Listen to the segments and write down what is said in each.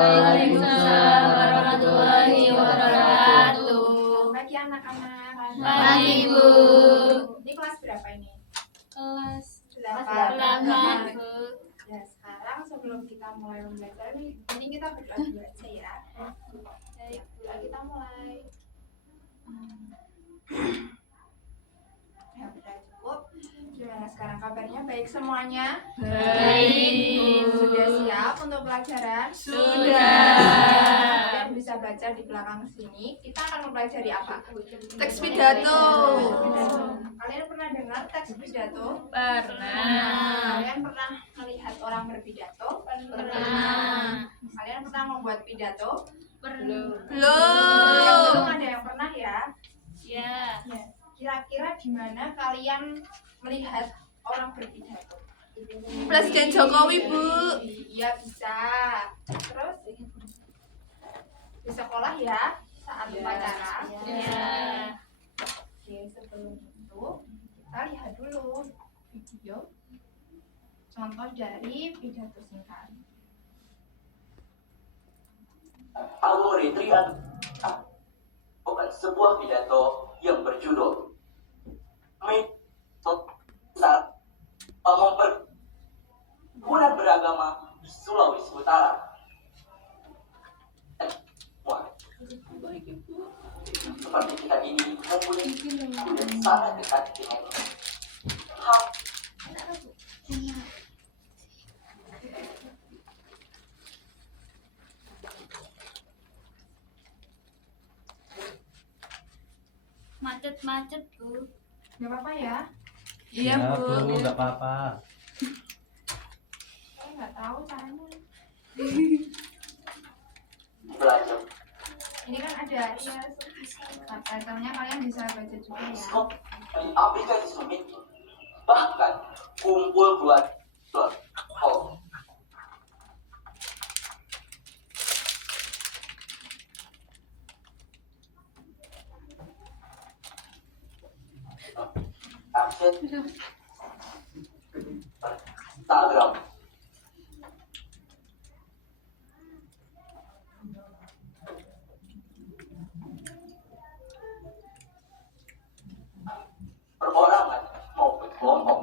Waalaikumsalam warahmatullahi wabarakatuh. Pagi anak-anak. Pagi, Bu. Ini kelas berapa ini? Kelas 8. 8, Bu. Ya, sekarang sebelum kita mulai belajar ini kita berdoa dulu aja ya. Ya, kita mulai. Ya, udah cukup. Gimana sekarang kabarnya? Baik semuanya? Baik. Sudah siap untuk pelajaran? Sudah. Kalian bisa baca di belakang sini. Kita akan mempelajari apa? Teks pidato. Kalian pernah dengar teks pidato? Pernah. Kalian pernah melihat orang berpidato? Pernah. Kalian pernah membuat pidato? Belum. Belum ada yang pernah ya? Ya. Ya. Kira-kira di mana kalian melihat orang berpidato? Presiden Jokowi, Bu. Iya bisa. Terus di sekolah ya saat upacara. Ya. Oke, sebelum itu kita lihat dulu video contoh dari pidato singkat. Amuri Trian bukan sebuah pidato yang berjudul memperkebunan beragama di Sulawesi Utara. Wah, seperti kita ini mempunyai sudah sangat dekat dengan hal Macet-macet, Bu. Gak apa-apa ya? Iya, Bu. Nggak apa-apa. Saya nggak tahu caranya. belajar Ini kan ada subtitlenya, kalian bisa baca juga ya. skop di aplikasi Zoom itu. Bahkan kumpul buat oh. Akses Instagram. Perorangan maupun kelompok.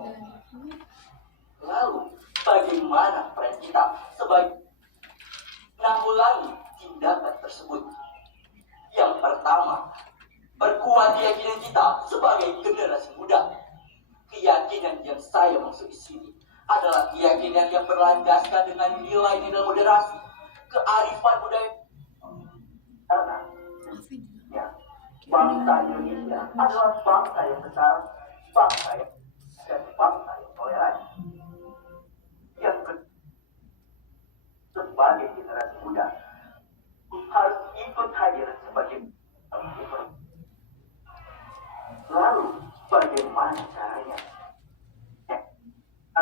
Lalu bagaimana peran kita sebagai menanggulangi tindakan tersebut? Yang pertama, perkuat keyakinan kita sebagai generasi muda. Keyakinan yang saya maksud di sini adalah keyakinan yang berlandaskan dengan nilai-nilai moderasi, kearifan budaya. Karena ya, bangsa Indonesia adalah bangsa yang besar, bangsa yang dan bangsa yang toleran. Yang sebagai generasi muda harus ikut hadir sebagai lalu bagaimana caranya?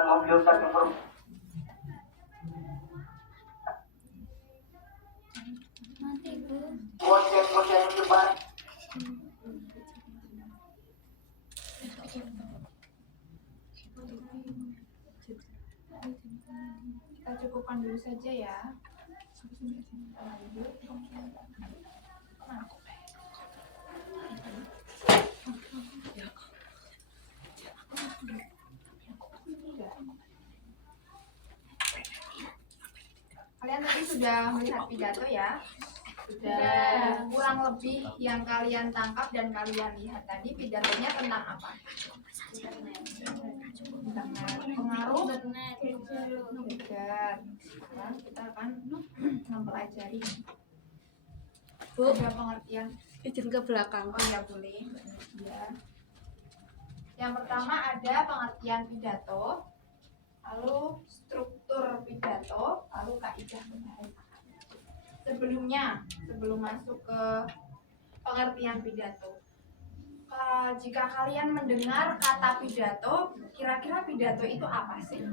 Membiarkan informasi Mati, Bu. konten-konten yang menyebar. Kita cukupkan dulu saja ya. Lanjut. Kalian tadi sudah melihat pidato ya? Sudah. Kurang lebih yang kalian tangkap dan kalian lihat tadi pidatonya tentang apa? Tentang pengaruh Internet. Dekat. Sekarang kita akan mempelajari. Bu. Ada pengertian. Izin ke belakang. Oh ya boleh. Ya. Yang pertama ada pengertian pidato, lalu struktur pidato, lalu kaidah pembahasan. Sebelum masuk ke pengertian pidato, jika kalian mendengar kata pidato, kira-kira pidato itu apa sih?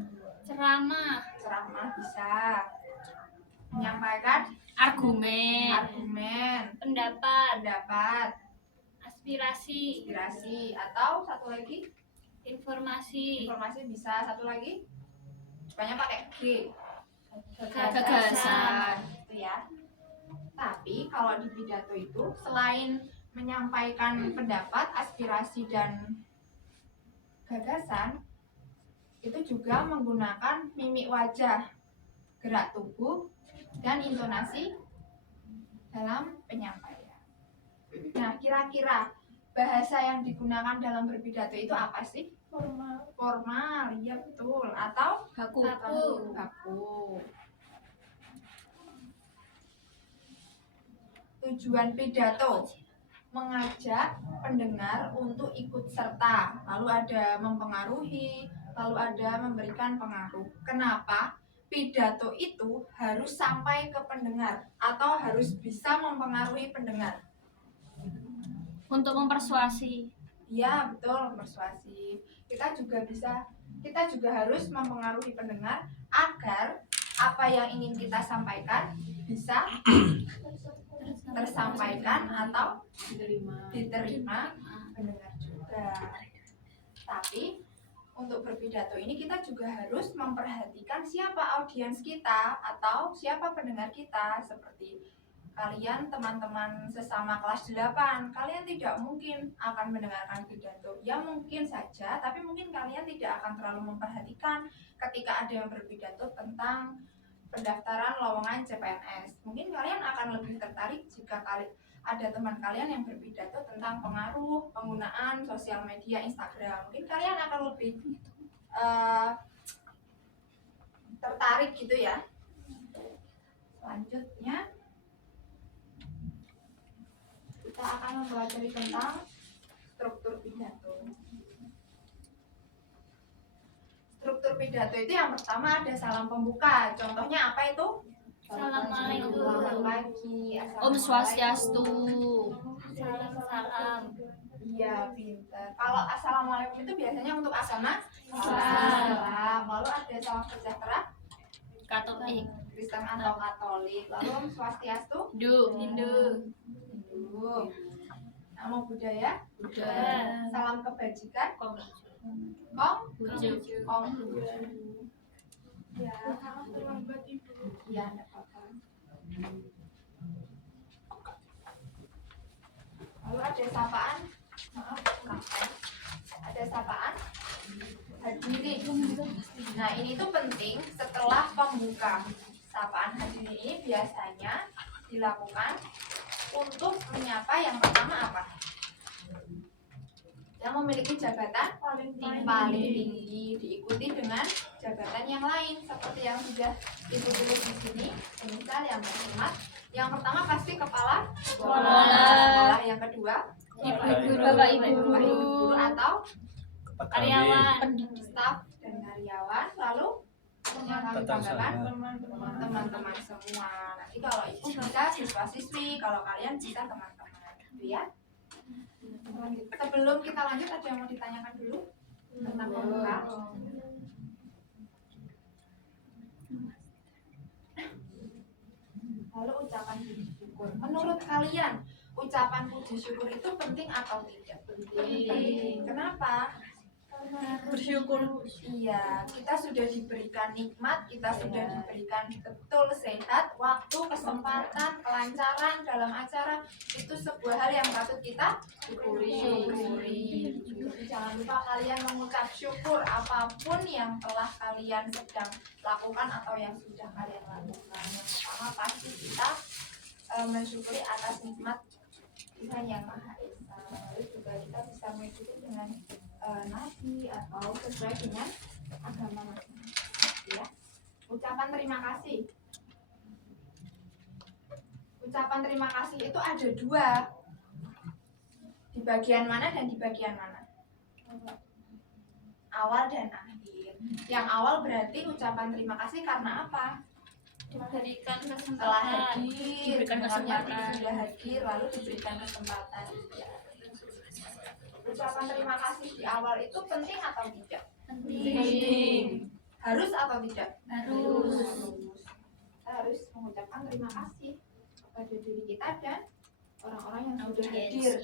Ceramah. Ceramah bisa, menyampaikan Argumen. pendapat, Aspirasi. inspirasi, atau satu lagi Informasi. bisa, satu lagi banyak pakai G, Gagasan. itu ya. kalau di pidato itu selain menyampaikan pendapat, aspirasi dan gagasan, itu juga menggunakan mimik wajah, gerak tubuh, dan intonasi dalam penyampaian. Nah, kira-kira bahasa yang digunakan dalam berpidato itu apa sih? Formal, iya betul. Atau Baku. baku. Tujuan pidato mengajak pendengar untuk ikut serta, lalu ada mempengaruhi, lalu ada memberikan pengaruh. Kenapa pidato itu harus sampai ke pendengar atau harus bisa mempengaruhi pendengar? Untuk mempersuasi. Ya, betul, persuasi. Kita juga harus mempengaruhi pendengar agar apa yang ingin kita sampaikan bisa tersampaikan atau diterima pendengar juga. Tapi untuk berpidato ini kita juga harus memperhatikan siapa audiens kita atau siapa pendengar kita. Seperti kalian teman-teman sesama kelas 8, kalian tidak mungkin akan mendengarkan pidato. Ya mungkin saja, tapi mungkin kalian tidak akan terlalu memperhatikan ketika ada yang berpidato tentang pendaftaran lowongan CPNS. Mungkin kalian akan lebih tertarik jika ada teman kalian yang berpidato tentang pengaruh penggunaan sosial media Instagram. Mungkin kalian akan lebih tertarik gitu ya. Selanjutnya kita akan mempelajari tentang struktur pidato. Struktur pidato itu yang pertama ada salam pembuka. Contohnya apa itu? Assalamualaikum. Selamat pagi. Om Swastiastu. Salam. Iya, pintar. Kalau assalamualaikum itu biasanya untuk agama Islam. Islam. Lalu ada salam sejahtera Katolik. Kristen atau Katolik. Lalu Om Swastiastu Hindu. Hindu. Namo Buddhaya. Buddha. Salam kebajikan. Konghucu. Konghucu. Ya, terlambat Ibu. Ya, enggak apa-apa. Lalu ada sapaan. Maaf, sampai. Ada sapaan. Hadirin. Nah, ini tuh penting setelah pembuka. Sapaan hadirin ini biasanya dilakukan untuk menyapa yang pertama apa? Yang memiliki jabatan paling tinggi, diikuti dengan jabatan yang lain seperti yang sudah Ibu tulis di sini. Misal yang terhormat, yang pertama pasti kepala sekolah, yang kedua Bapak Ibu guru guru. atau Karyawan. staf dan karyawan, lalu yang kami banggakan teman-teman semua. Nanti kalau Ibu bisa siswa-siswi, kalau kalian bisa teman-teman, gitu ya. Sebelum kita lanjut, ada yang mau ditanyakan dulu tentang pembuka? Lalu ucapan puji syukur. Menurut kalian, ucapan puji syukur itu penting atau tidak? Penting. Kenapa? Bersyukur. Iya, kita sudah diberikan nikmat, kita sudah diberikan betul sehat, waktu, kesempatan, kelancaran dalam acara. Itu sebuah hal yang patut kita syukuri. Jadi jangan lupa kalian mengucap syukur apapun yang telah kalian sedang lakukan atau yang sudah kalian lakukan. Yang pertama pasti kita mensyukuri atas nikmat Tuhan yang Maha Esa. Lalu juga kita bisa mengikuti dengan nabi atau sesuai dengan agama masing-masing, ya. Ucapan terima kasih. Ucapan terima kasih itu ada dua, di bagian mana dan di bagian mana? Awal dan akhir. Yang awal berarti ucapan terima kasih karena apa? Diberikan Setelah kesempatan. hadir, Diberikan dengarnya kesempatan. sudah hadir, lalu diberikan kesempatan. Ya. Ucapan terima kasih di awal itu penting atau tidak? Penting. Harus atau tidak? Harus. Kita harus mengucapkan terima kasih kepada diri kita dan orang-orang yang sudah hadir,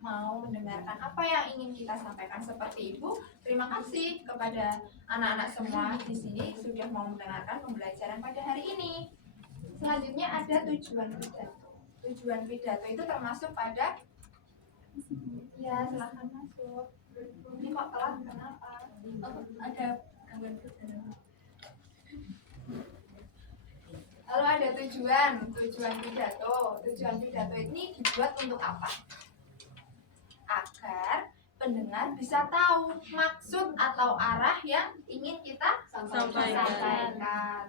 mau mendengarkan apa yang ingin kita sampaikan. Seperti Ibu, terima kasih kepada anak-anak semua di sini sudah mau mendengarkan pembelajaran pada hari ini. Selanjutnya ada tujuan pidato. Tujuan pidato itu termasuk pada ya silahkan masuk. Ini kok telat kenapa? Oh, ada gangguan perjalanan. Lalu ada tujuan pidato. Tujuan pidato ini dibuat untuk apa? Agar pendengar bisa tahu maksud atau arah yang ingin kita sampaikan.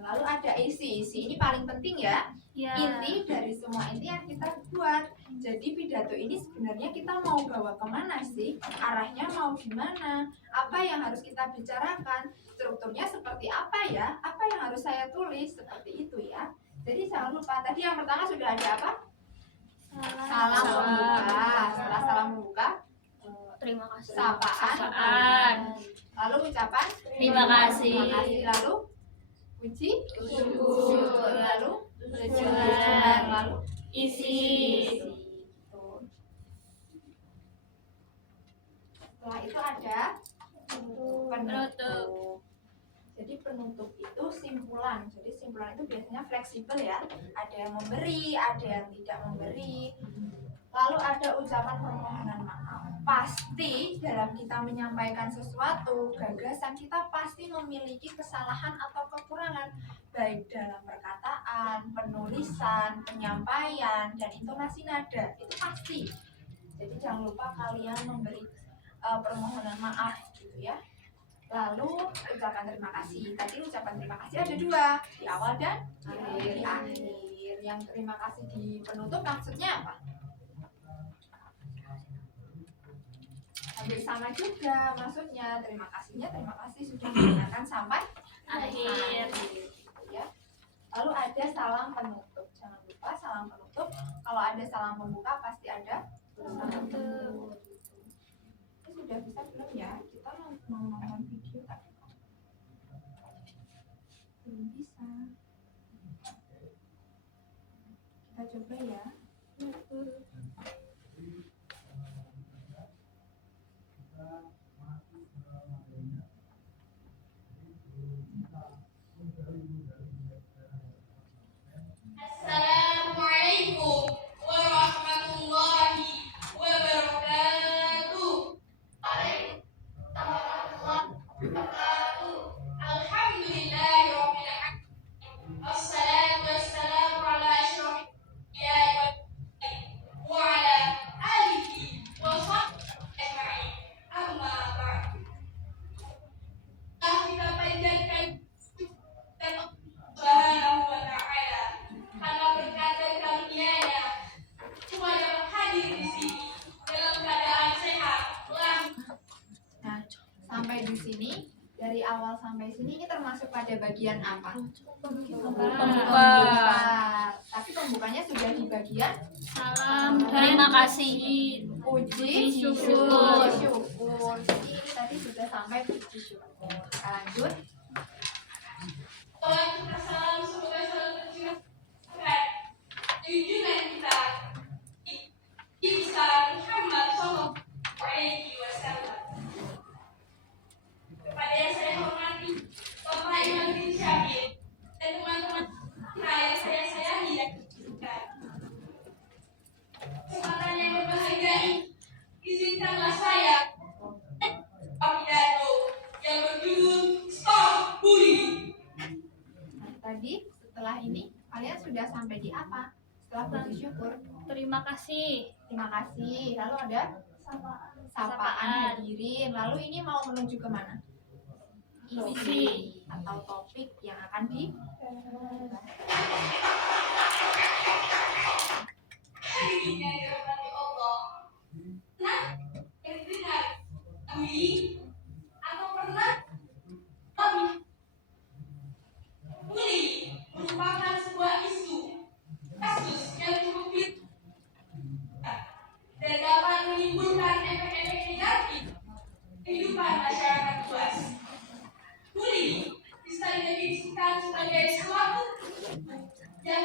Lalu ada isi ini paling penting ya. Ya. Inti dari semua inti yang kita buat. Jadi pidato ini sebenarnya kita mau bawa kemana sih? Arahnya mau gimana? Apa yang harus kita bicarakan? Strukturnya seperti apa ya? Apa yang harus saya tulis? Seperti itu ya. Jadi jangan lupa, tadi yang pertama sudah ada apa? Salam pembuka. Setelah salam pembuka, Terima kasih. sapaan. Lalu ucapan Terima kasih. Lalu puji, Syukur. lalu Tujuan. lalu Isi. Tuh. Setelah itu ada penutup. Jadi penutup itu simpulan. Jadi simpulan itu biasanya fleksibel ya. Ada yang memberi, ada yang tidak memberi. Lalu ada ucapan permohonan maaf. Pasti dalam kita menyampaikan sesuatu, gagasan kita pasti memiliki kesalahan atau kekurangan, baik dalam perkataan, penulisan, penyampaian, dan intonasi nada. Itu pasti. Jadi jangan lupa kalian memberi permohonan maaf gitu ya. Lalu ucapan terima kasih. Tadi ucapan terima kasih ada dua, di awal dan di akhir. Yang terima kasih di penutup maksudnya apa? Hampir sama juga maksudnya. Terima kasihnya terima kasih sudah mendengarkan sampai Akhir. ya. Lalu ada salam penutup. Jangan lupa salam penutup. Kalau ada salam pembuka pasti ada salam penutup. Ini sudah bisa belum ya? Kita mau nonton video tapi belum bisa. Kita coba ya. Assalamualaikum warahmatullahi wabarakatuh. Alhamdulillahirabbil alamin. Assalatu wassalamu ala asyrofil anbiya'i wa ala alihi wa sahbihi ajma'in. Amma ba'du. Kita panjatkan dan Subhanahu wa ta'ala karena berkat dan karunia-Nya cuma dapat hadir di sini dalam keadaan sehat. Nah, sampai di sini dari awal sampai sini ini termasuk pada bagian apa? Pembuka. Tapi pembukanya sudah di bagian Salam. Terima kasih. puji Syukur. syukur. Jadi ini tadi sudah sampai puji syukur. Kita lanjut. Tuhan kita salam semoga selalu tercurahkan junjungan kita Isa Muhammad Sallallahu Alaihi Wasallam. Kepada yang saya hormati Bapak Imam bin Syakir dan teman-teman kita yang saya sayangi dan cintai. Kesempatan yang berbahagia ini izinkanlah saya pidato yang berjudul Stop Bullying. Nah, tadi setelah ini kalian sudah sampai di apa? Setelah puji syukur, Terima kasih. terima kasih. Lalu ada sapaan hadirin. Lalu ini mau menuju kemana? Isi atau topik yang akan Hadirin yang dirahmati Allah. Nah, dengar bullying atau pernah bullying merupakan sebuah isu kasus yang cukup viral dan dapat menimbulkan efek-efek negatif kehidupan masyarakat luas. Bullying bisa didefinisikan sebagai suatu yang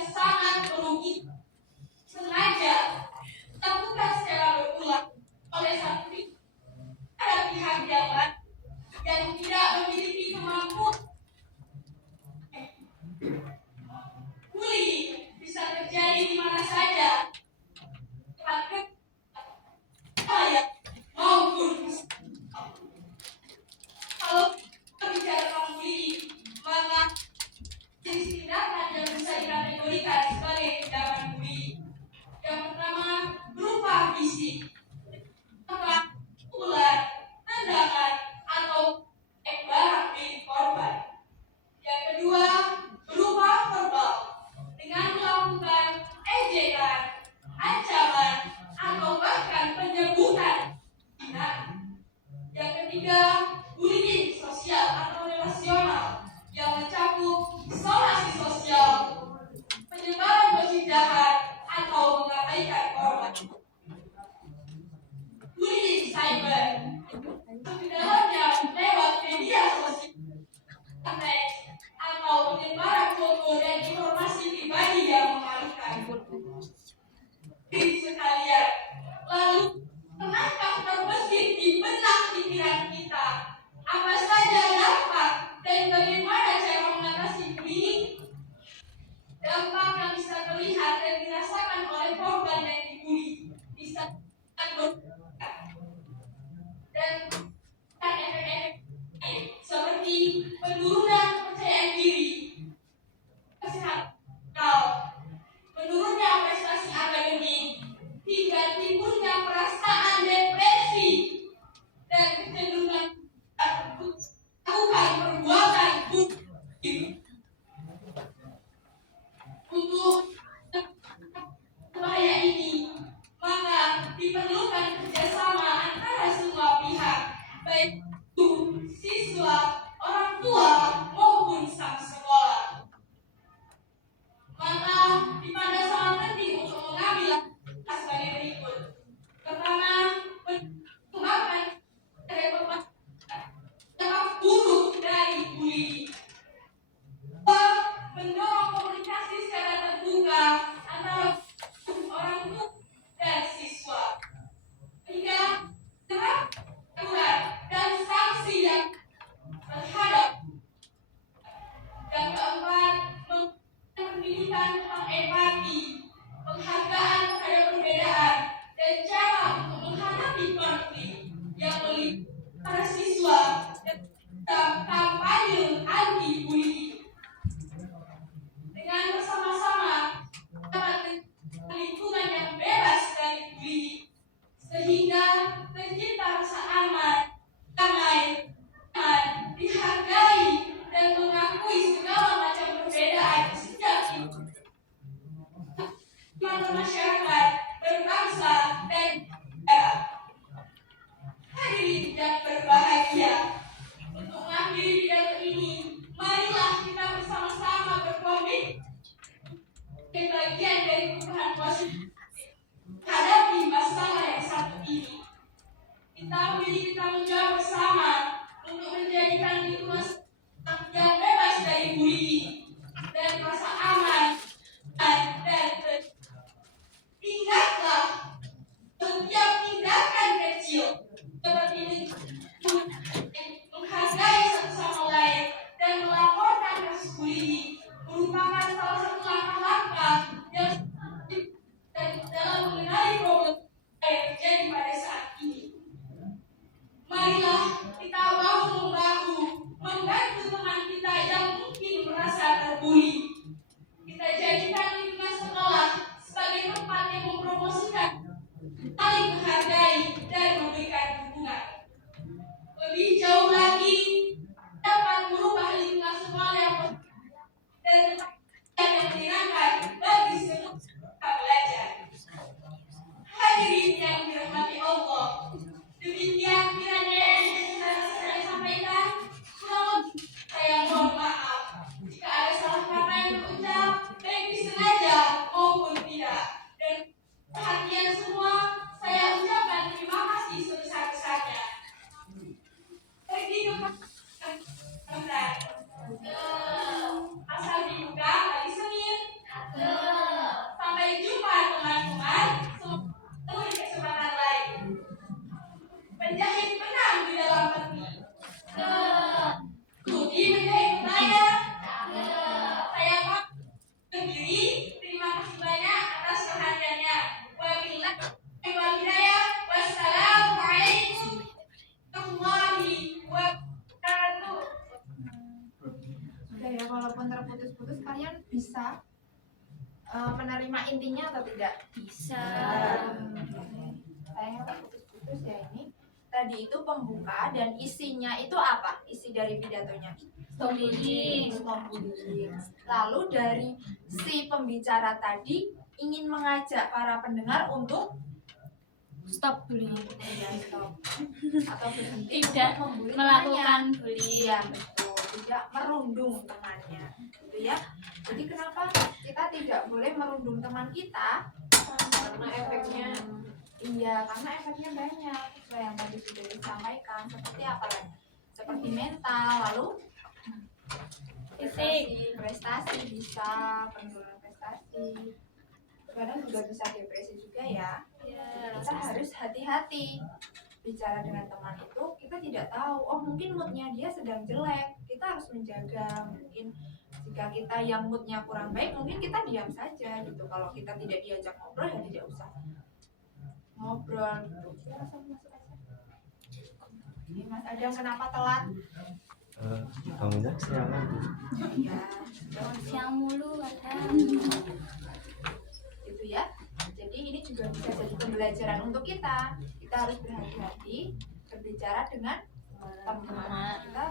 lingkungan yang bebas dari bullying, sehingga tercipta rasa aman, damai, dihargai, dan mengakui segala macam perbedaan sejak itu. Masyarakat berbangsa dan negara. Hadirin yang berbahagia, untuk mengakhiri pidato ini, marilah kita bersama-sama berkomit sebagai bagian dari perubahan positif hadapi masalah yang satu ini. Kita memiliki tanggung jawab bersama untuk menjadikan lingkungan yang bebas dari bullying dan rasa aman dan ingatlah setiap tindakan kecil seperti ini menghargai satu sama lain dan melaporkan kasus bullying merupakan salah satu langkah-langkah yang dalam mengenali problem yang terjadi pada saat ini. Marilah kita bahu-membahu membantu teman kita yang mungkin merasa terbully. Kita jadikan lingkungan sekolah sebagai tempat yang mempromosikan saling menghargai dan memberikan dukungan. Lebih jauh lagi, dapat merubah lingkungan sekolah yang positif dan yang menyenangkan bagi semua peserta belajar. Hadirin yang dirahmati Allah, demikian kiranya yang bisa saya sampaikan. Kurang lebih saya mohon maaf jika ada salah kata yang terucap, baik disengaja maupun tidak. Dan perhatian semua, saya ucapkan terima kasih sebesar-besarnya. Pergi ke asal dibuka hari Senin. Sampai jumpa teman-teman. Semoga di kesempatan lain. Penjahit benang di dalam hati. Tuti menjahit saya. Saya Pak sendiri. Terima kasih banyak atas perhatiannya. Wabillahi wal hidayah. Wassalamualaikum warahmatullahi wabarakatuh. Oke ya, walaupun terputus-putus kalian bisa menerima intinya atau tidak? Bisa. Sayangnya terputus-putus ya ini. Tadi itu pembuka dan isinya itu apa? Isi dari pidatonya? Stop bullying. Stop bullying. Lalu dari si pembicara tadi ingin mengajak para pendengar untuk Stop bullying. stop atau berhenti Tidak untuk membuli melakukan temannya. bullying. Iya betul, tidak merundung temannya, gitu ya. Jadi kenapa kita tidak boleh merundung teman kita? Karena efeknya, iya, karena efeknya banyak. Seperti yang tadi sudah disampaikan, seperti apa lagi? Seperti mental, lalu Fisik. prestasi bisa, penurunan prestasi. Kadang juga bisa depresi juga ya. Kita harus hati-hati bicara dengan teman itu. Kita tidak tahu, oh mungkin moodnya dia sedang jelek, kita harus menjaga. Mungkin jika kita yang moodnya kurang baik, mungkin kita diam saja gitu. Kalau kita tidak diajak ngobrol ya tidak usah ngobrol gitu. Ya, langsung masuk aja. Ini Mas Adam kenapa telat? Bangunnya siangan. Ya, Siang mulu ada. gitu ya. Jadi ini juga bisa jadi pembelajaran untuk kita. Kita harus berhati-hati berbicara dengan teman. Kita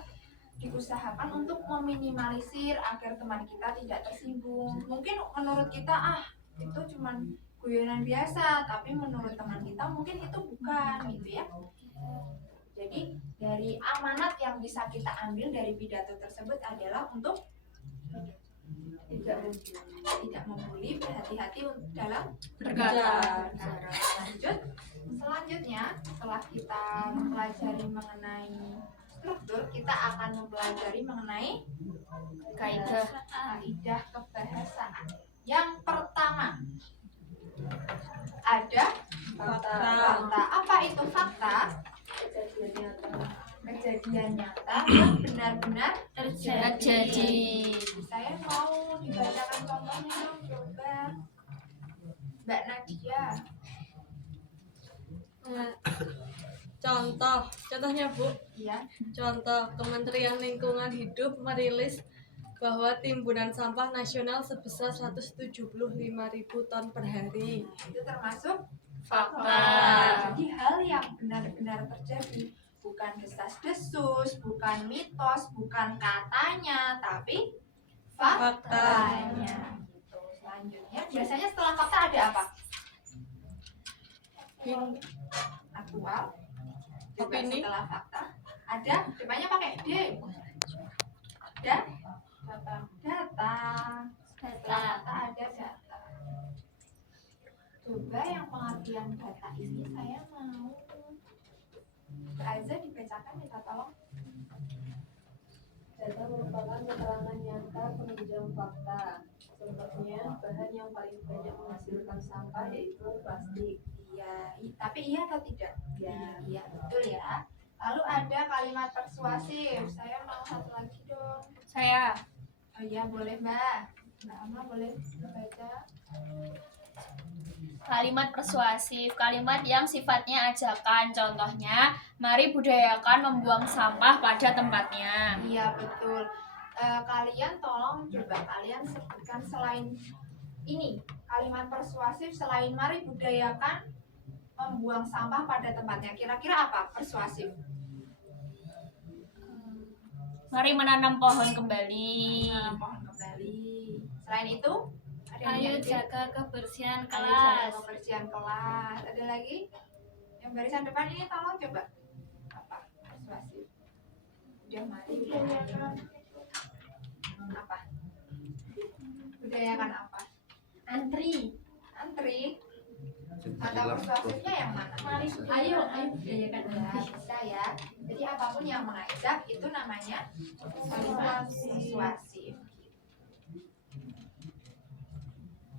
diusahakan untuk meminimalisir agar teman kita tidak tersinggung. Mungkin menurut kita itu cuman guyonan biasa, tapi menurut teman kita mungkin itu bukan, gitu ya. Jadi dari amanat yang bisa kita ambil dari pidato tersebut adalah untuk tidak membuli, berhati-hati dalam Berkata. Selanjutnya, setelah kita mempelajari mengenai struktur, kita akan mempelajari mengenai kaidah kebahasaan. Yang pertama, ada fakta. Apa itu fakta? Kejadian nyata yang benar-benar Terjadi. Saya mau dibacakan contohnya dong, coba Mbak Nadia. Contohnya Bu, Iya. contoh Kementerian Lingkungan Hidup merilis bahwa timbunan sampah nasional sebesar 175.000 ton per hari. Itu termasuk Fakta. Jadi hal yang benar-benar terjadi, bukan desas-desus, bukan mitos, bukan katanya, tapi faktanya. Gitu. Selanjutnya, biasanya setelah fakta ada apa? Aktual. Juga Opini. setelah fakta ada depannya pakai D. Data. Setelah fakta ada data. Coba yang pengertian data ini saya mau Aiza dibacakan, minta tolong. Data merupakan keterangan nyata penunjang fakta. Contohnya, bahan yang paling banyak menghasilkan sampah yaitu plastik. Iya, tapi iya atau tidak? Ya. Iya, betul ya. Lalu ada kalimat persuasif. Saya mau satu lagi dong. Saya. Oh iya, boleh Mbak. Mbak Ama boleh baca. Kalimat persuasif, kalimat yang sifatnya ajakan. Contohnya, mari budayakan membuang sampah pada tempatnya. Iya, betul. Kalian tolong coba kalian sebutkan selain ini kalimat persuasif selain mari budayakan membuang sampah pada tempatnya. Kira-kira apa persuasif? Mari menanam pohon kembali. Menanam pohon kembali. Selain itu, ada yang Ayo diajarin? jaga kebersihan Ayo jaga kelas. kebersihan kelas. Ada lagi? Yang barisan depan ini tolong coba. Apa? Persuasif. Udah mari budayakan. Apa? Budayakan apa? Antri. Antri. Kata persuasifnya yang mana? Ayo budayakan Ya, bisa ya. Jadi apapun yang mengajak itu namanya kalimat persuasif.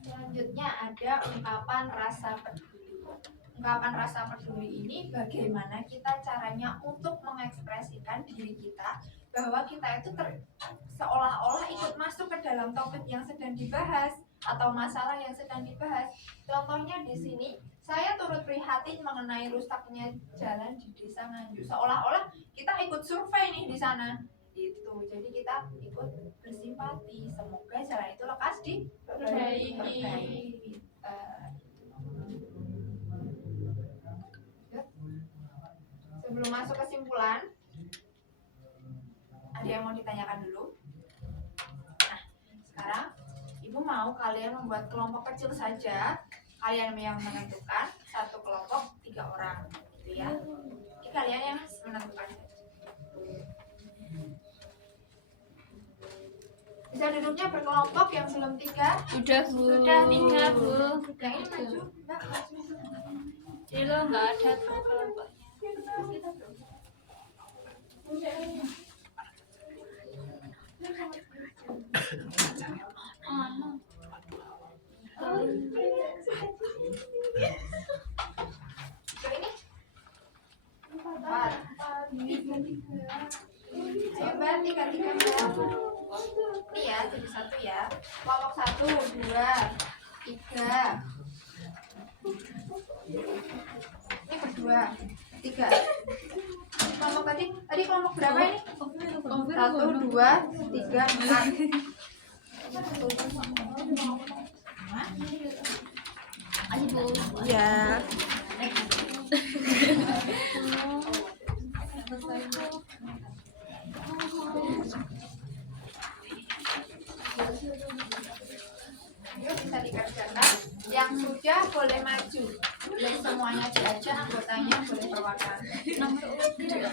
Selanjutnya ada ungkapan rasa peduli. Ungkapan rasa peduli ini bagaimana kita caranya untuk mengekspresikan diri kita bahwa kita itu seolah-olah ikut masuk ke dalam topik yang sedang dibahas atau masalah yang sedang dibahas. Contohnya di sini, saya turut prihatin mengenai rusaknya jalan di Desa Nganjuk. Seolah-olah kita ikut survei nih di sana. Itu. Jadi kita ikut bersimpati. Semoga jalan itu lekas diperbaiki. Sebelum masuk kesimpulan, ada yang mau ditanyakan dulu? Nah, sekarang Ibu mau kalian membuat kelompok kecil saja. Kalian yang menentukan satu kelompok 3 orang, gitu ya. Jadi kalian yang menentukan. Bisa duduknya berkelompok yang belum 3. Udah Bu. Sudah 3 Bu. Udah Yang ini maju, Mbak, maju. Jadi lo nggak ada kelompoknya. Yang ini 4. Ayo Mbak, 3 Mbak. Ini ya, jadi 1 ya. Kelompok 1, 2, 3. Ini berdua, 3. Kelompok tadi kelompok berapa ini? 1, 2, 3, 4. Ayo Bu. Ya. Yuk bisa dikerjakan. Yang sudah boleh maju. Yang semuanya diajak, anggotanya boleh perwakilan. Nomor urut tidak.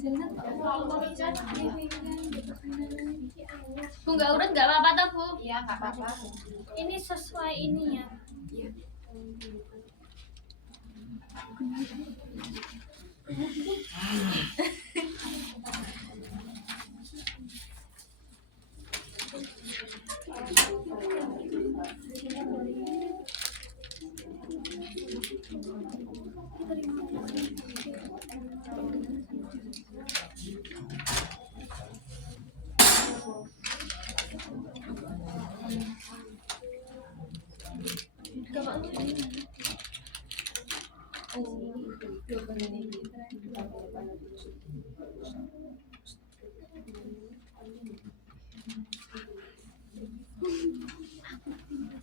Bu nggak urut nggak apa-apa toh Bu? Iya, nggak apa-apa. Ini sesuai ini ya.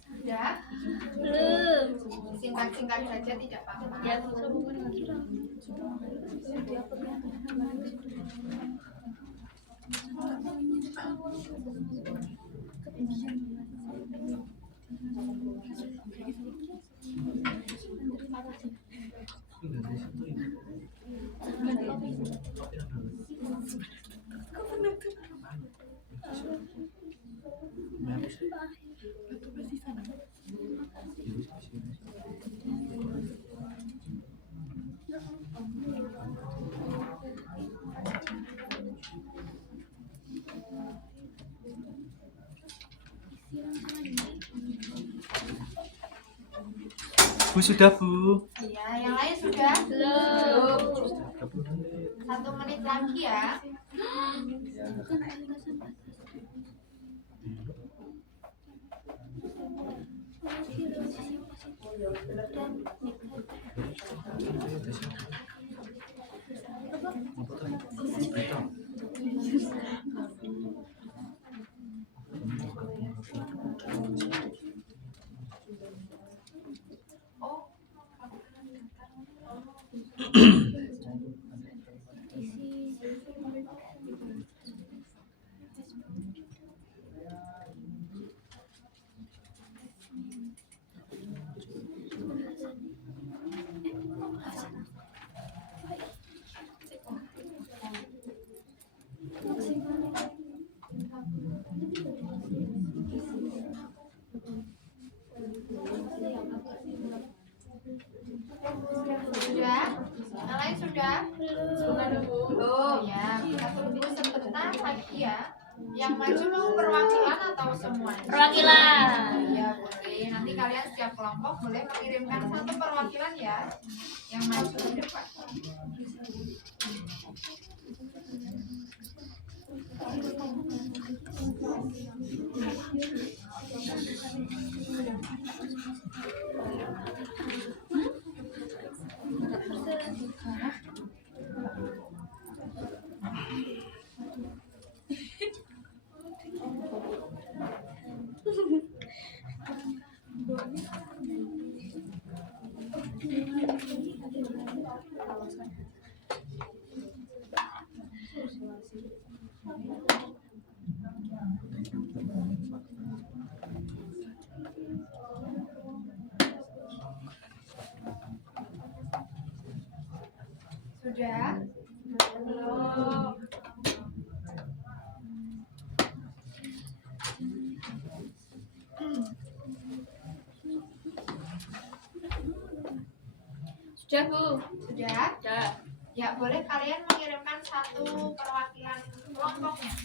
Sudah? Belum. Singkat-singkat saja tidak apa-apa. Ya Bu. Bu sudah Bu. Iya, yang lain sudah? Belum. 1 menit lagi ya. Oh, sudah? Yang lain sudah? Belum ya. Kita tunggu sebentar lagi ya. Yang maju mau perwakilan atau semuanya? Perwakilan. Iya boleh. Nanti kalian setiap kelompok boleh mengirimkan 1 perwakilan ya. Yang maju ke depan. Sudah? Belum. Sudah Bu. Sudah? Sudah. Ya boleh kalian mengirimkan 1 perwakilan kelompoknya.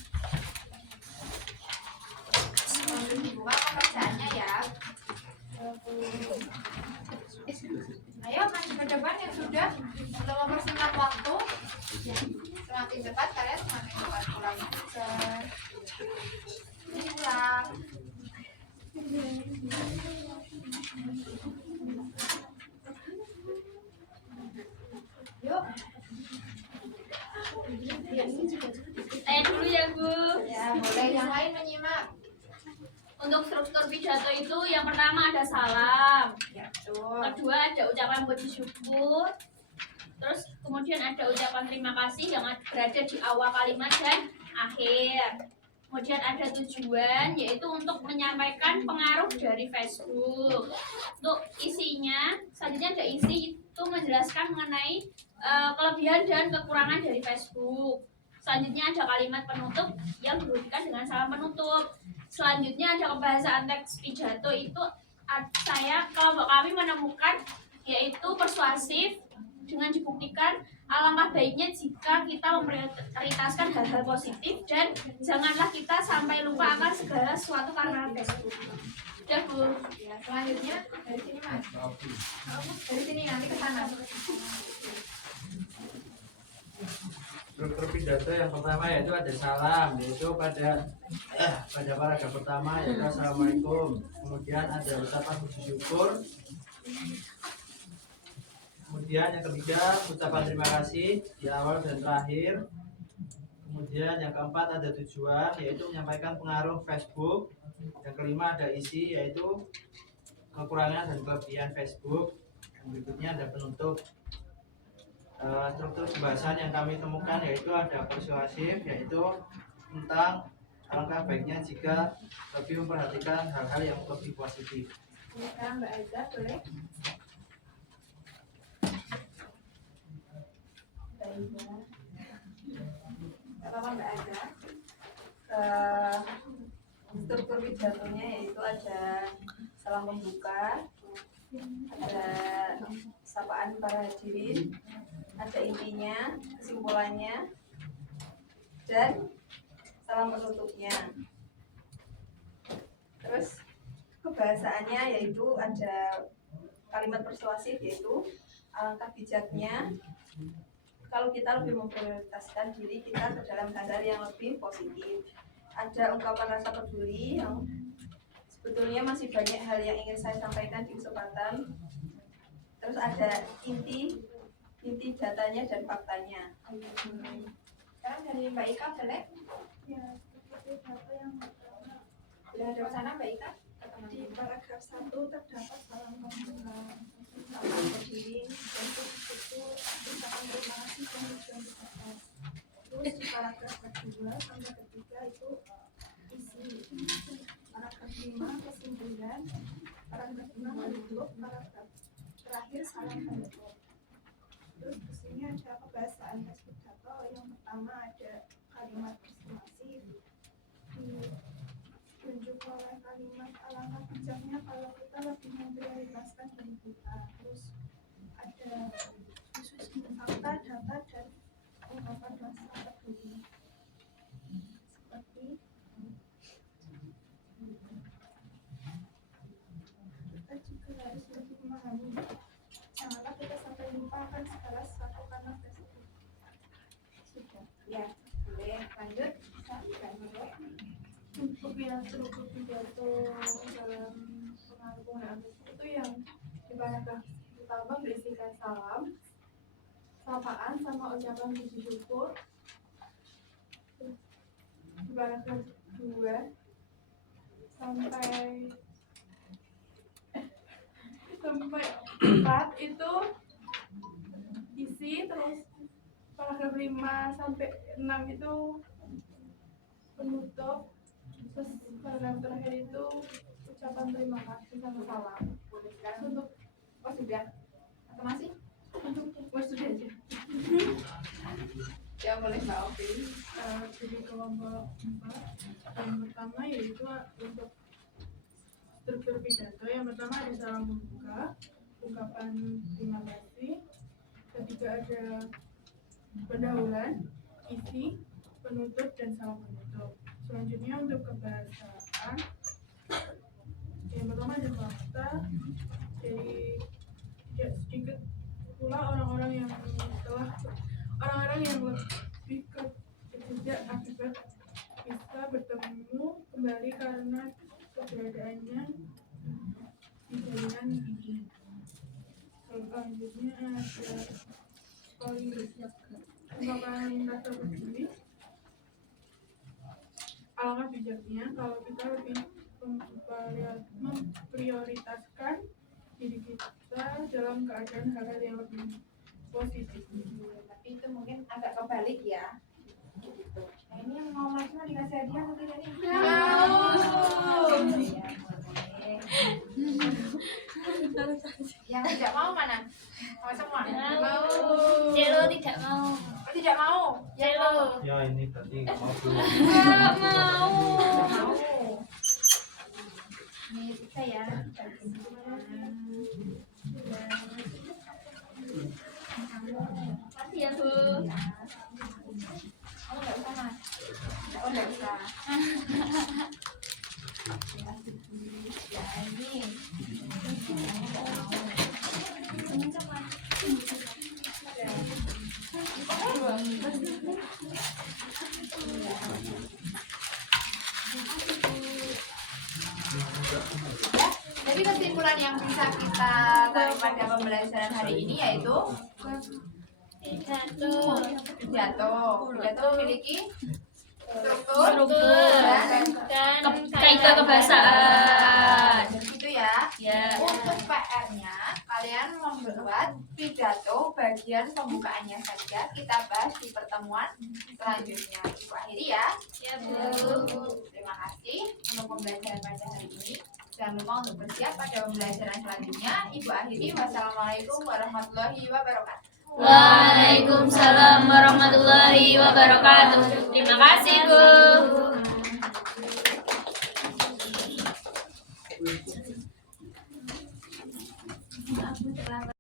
Dibuka pekerjaannya ya. Ayo maju ke depan yang sudah untuk mempersingkat waktu. Semakin cepat kalian semakin cepat pulang. Pulang. Yuk. Saya dulu ya Bu. Ya boleh yang lain menyimak. Untuk struktur pidato itu yang pertama ada salam, Ya betul. kedua ada ucapan puji syukur, terus kemudian ada ucapan terima kasih yang berada di awal kalimat dan akhir. Kemudian ada tujuan, yaitu untuk menyampaikan pengaruh dari Facebook. Untuk isinya, selanjutnya ada isi itu menjelaskan mengenai kelebihan dan kekurangan dari Facebook. Selanjutnya ada kalimat penutup yang diberikan dengan salam penutup. Selanjutnya ada kebahasaan teks pidato, itu kelompok kami menemukan yaitu persuasif dengan dibuktikan alangkah baiknya jika kita memprioritaskan hal-hal positif dan janganlah kita sampai lupa akan segala sesuatu karena Facebook. Udah Bu. Ya, selanjutnya dari sini Mas. Dari sini nanti ke sana. Struktur pidato yang pertama yaitu ada salam, yaitu pada paragraf pertama yaitu assalamualaikum. Kemudian ada ucapan puji syukur. Kemudian yang ketiga ucapan terima kasih di awal dan terakhir. Kemudian yang keempat ada tujuan, yaitu menyampaikan pengaruh Facebook. Yang kelima ada isi, yaitu kekurangan dan kelebihan Facebook. Yang berikutnya ada penutup. Struktur pembahasan yang kami temukan yaitu ada persuasif, yaitu tentang alangkah baiknya jika lebih memperhatikan hal-hal yang lebih positif. Sekarang Mbak Aiza boleh. Apa Mbak Aiza? Struktur pidatonya yaitu ada salam pembuka, ada sapaan para hadirin, ada intinya, kesimpulannya, dan salam penutupnya. Terus kebahasaannya yaitu ada kalimat persuasif, yaitu alangkah bijaknya kalau kita lebih memprioritaskan diri kita ke dalam hal-hal yang lebih positif. Ada ungkapan rasa peduli yang sebetulnya masih banyak hal yang ingin saya sampaikan di kesempatan. Terus ada inti datanya dan faktanya. Sekarang dari Mbak Ika boleh? Ya, seperti data yang pertama. Boleh ada sana Mbak Ika? Di paragraf 1 terdapat salam pembuka, salam berdiri, bentuk syukur, ucapan terima kasih dan tujuan wisata. Terus di paragraf kedua sampai ketiga itu isi. Paragraf 5 kesimpulan, paragraf 6 penutup, paragraf terakhir salam penutup. Terus di sini ada kebahasaan teks pidato. Yang pertama ada kalimat persuasif, ditunjuk oleh kalimat alangkah bijaknya kalau kita lebih memprioritaskan diri kita. Terus ada fakta, data, dan ungkapan rasa peduli. Seperti kita juga harus lebih memahami, janganlah kita sampai lupa akan segala sesuatu karena Facebook. Sudah. Ya, boleh lanjut. Untuk yang struktur pidato dalam pengaruh penggunaan Facebook itu yang di paragraf pertama berisikan salam, sapaan sama ucapan puji syukur. Di paragraf 2 sampai 4 itu isi, terus paragraf 5 sampai 6 itu penutup, terus paragraf terakhir itu ucapan terima kasih sama salam. Boleh sekarang Untuk sudah atau masih? sudah aja. Ya boleh Mbak Ovi. Jadi kelompok 4 yang pertama yaitu untuk struktur pidato. Yang pertama ada salam pembuka, ungkapan terima kasih. Ketiga ada pendahuluan, isi, penutup, dan salam penutup. Selanjutnya untuk kebahasaan, yang pertama ada fakta. Jadi tidak sedikit pula orang-orang yang lebih kejejak akibat bisa bertemu kembali karena keberadaannya di jaringan ini. Selanjutnya ada ungkapan rasa peduli. Alangkah bijaknya kalau kita lebih memprioritaskan diri kita dalam keadaan hal-hal yang lebih positif. Tapi itu mungkin agak kebalik ya. Gitu. ini yang mau Majma dikasih hadiah atau tidak nih? Yang tidak mau mana? Mau semua? Mau. Jelo tidak mau. Oh, tidak mau? Jelo. Ya ini berarti nggak mau dulu. Nggak mau. Mau. Ini kita ya. Makasih ya Bu. Oh, nggak usah mas. Oh, nggak usah. Ya, ini. Jadi kesimpulan yang bisa kita tarik pada pembelajaran hari ini yaitu Pidato. Pidato memiliki struktur Dan kaidah kebahasaan. gitu ya. Ya. Untuk PR-nya kalian membuat pidato bagian pembukaannya saja. Kita bahas di pertemuan selanjutnya. Ibu akhiri ya. Ya Bu. Terima kasih untuk pembelajaran pada hari ini. Jangan lupa untuk bersiap pada pembelajaran selanjutnya. Ibu akhiri. Wassalamualaikum warahmatullahi wabarakatuh. Waalaikumsalam warahmatullahi wabarakatuh. Terima kasih